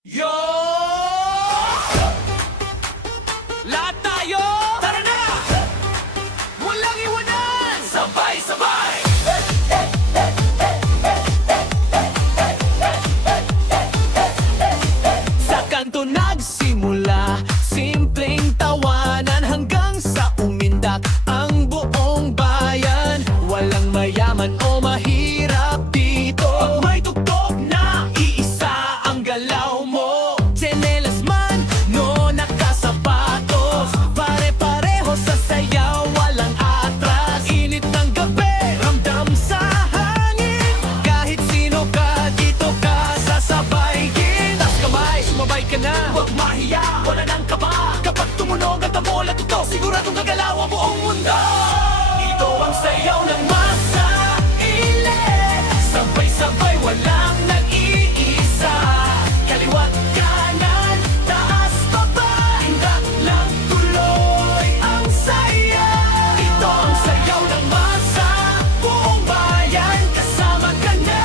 Yo! Lahat tayo! Tara na! Walang iwanan! Sabay-sabay! Sa kanto nagsimula, simpleng tawanan hanggang sa umindak ang buong bayan. Walang mayaman o mahirap dito. Pag may tugtog na, iisa ang galaw mo. Tsinelas man, no nakasapatos, pare-pareho sa sayaw, walang atras. Init ng gabi, ramdam sa hangin. Kahit sino ka, dito ka sasabayin. Tas kamay, sumabay ka na, huwag mahiya, wala nang kaba. Kapag tumunog ang tabola tutok, siguradong gagalaw ang buong mundo. Ito ang sayaw ng masa, ile. Sabay-sabay, walang nag-iisa. Kaliwat, kanan, taas, baba. Hindak lang, tuloy ang saya. Ito ang sayaw ng masa, buong bayan kasama ka na.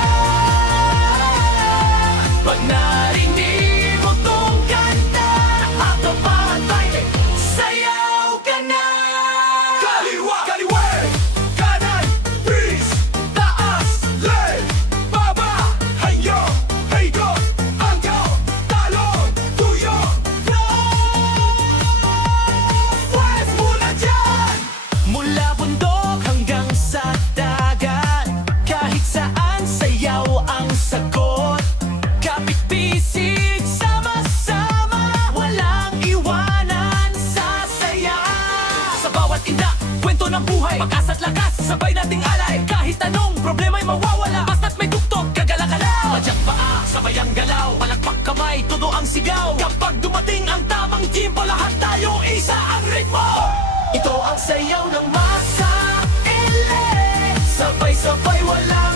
Pag narinig mo tong kanta, automatic, sayaw ka na. Kaliwa, kaliwa, kanan, bis, taas, left, baba, hayo, hego, angkaw, talon, tuyo, pues mula dyan. Mula bundok hanggang sa dagat, kahit saan sayaw ang sagot. Kapit-bisig, sama-sama, walang iwanan sa saya. Sa bawat inda, kwento ng buhay, pag-asa't lakas, sabay nating alay. Kahit anong problema'y mawawala, basta't may tugtog, kagala-galaw. Madyak paa, sabay ang galaw, palakpak kamay, todo ang sigaw. Kapag dumating ang tamang timpo, lahat tayo isa ang ritmo. Ito ang sayaw ng masa, ile. Sabay-sabay, walang